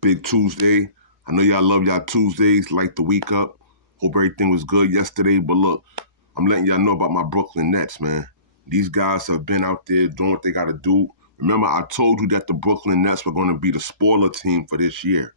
Big Tuesday. I know y'all love y'all Tuesdays, light the week up. Hope everything was good yesterday. But look, I'm letting y'all know about my Brooklyn Nets, man. These guys have been out there doing what they got to do. Remember, I told you that the Brooklyn Nets were going to be the spoiler team for this year.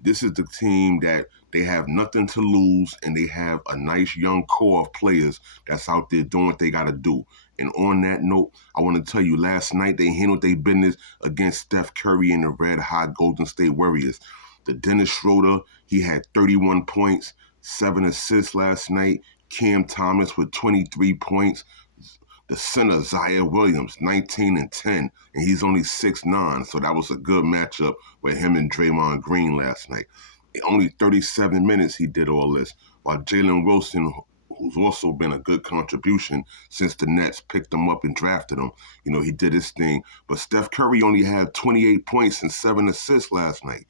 This is the team that they have nothing to lose and they have a nice young core of players that's out there doing what they got to do. And on that note, I want to tell you, last night they handled their business against Steph Curry and the red-hot Golden State Warriors. The Dennis Schroeder, he had 31 points, 7 assists last night. Cam Thomas with 23 points. The center, Zaire Williams, 19 and 10, and he's only 6'9", so that was a good matchup with him and Draymond Green last night. In only 37 minutes he did all this, while Jalen Wilson, who's also been a good contribution since the Nets picked him up and drafted him, he did his thing. But Steph Curry only had 28 points and 7 assists last night.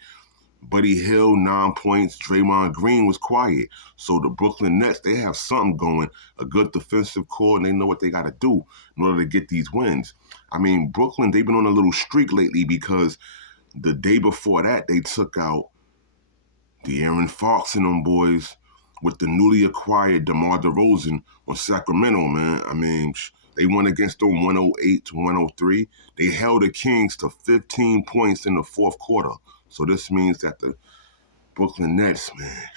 Buddy Hield, 9 points. Draymond Green was quiet. So the Brooklyn Nets, they have something going, a good defensive core, and they know what they got to do in order to get these wins. I mean, Brooklyn, they've been on a little streak lately because the day before that, they took out De'Aaron Fox and them boys with the newly acquired DeMar DeRozan on Sacramento, man. I mean, they won against them 108 to 103. They held the Kings to 15 points in the fourth quarter. So this means that the Brooklyn Nets, man,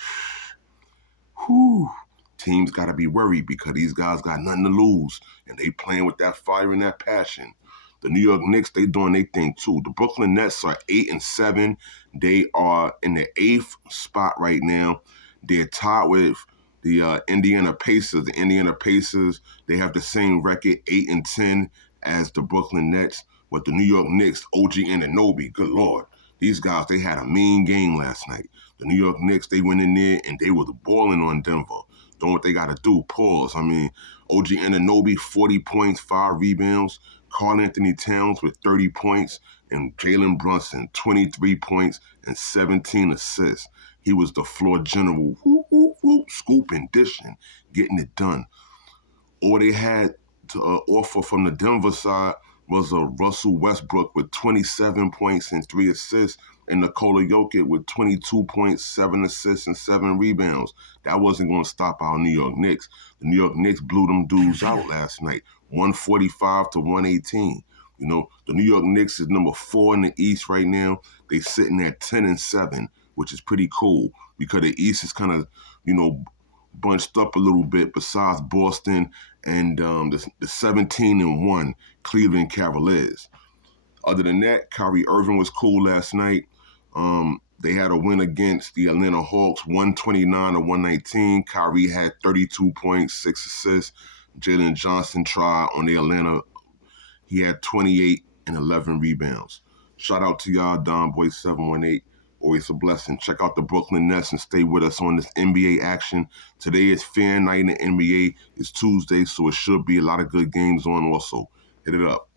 teams got to be worried because these guys got nothing to lose, and they playing with that fire and that passion. The New York Knicks, they doing their thing too. The Brooklyn Nets are 8-7. They are in the 8th spot right now. They're tied with the Indiana Pacers. The Indiana Pacers, they have the same record, 8-10, as the Brooklyn Nets. With the New York Knicks, OG Anunoby, good Lord. These guys, they had a mean game last night. The New York Knicks, they went in there and they were balling on Denver, doing what they got to do. Pause. I mean, OG Anunoby, 40 points, 5 rebounds. Karl Anthony Towns with 30 points. And Jalen Brunson, 23 points and 17 assists. He was the floor general, scooping, dishing, getting it done. All they had to offer from the Denver side was a Russell Westbrook with 27 points and 3 assists, and Nikola Jokic with 22 points, 7 assists, and 7 rebounds. That wasn't going to stop our New York Knicks. The New York Knicks blew them dudes out last night, 145 to 118. The New York Knicks is number 4 in the East right now. They sitting at 10-7, which is pretty cool because the East is kind of, bunched up a little bit besides Boston and the 17-1 Cleveland Cavaliers. Other than that, Kyrie Irving was cool last night. They had a win against the Atlanta Hawks, 129 to 119. Kyrie had 32 points, 6 assists. Jalen Johnson tried on the Atlanta. He had 28 and 11 rebounds. Shout out to y'all, Don Boy 718. Always a blessing. Check out the Brooklyn Nets and stay with us on this NBA action. Today is fan night in the NBA. It's Tuesday, so it should be a lot of good games on also. Hit it up.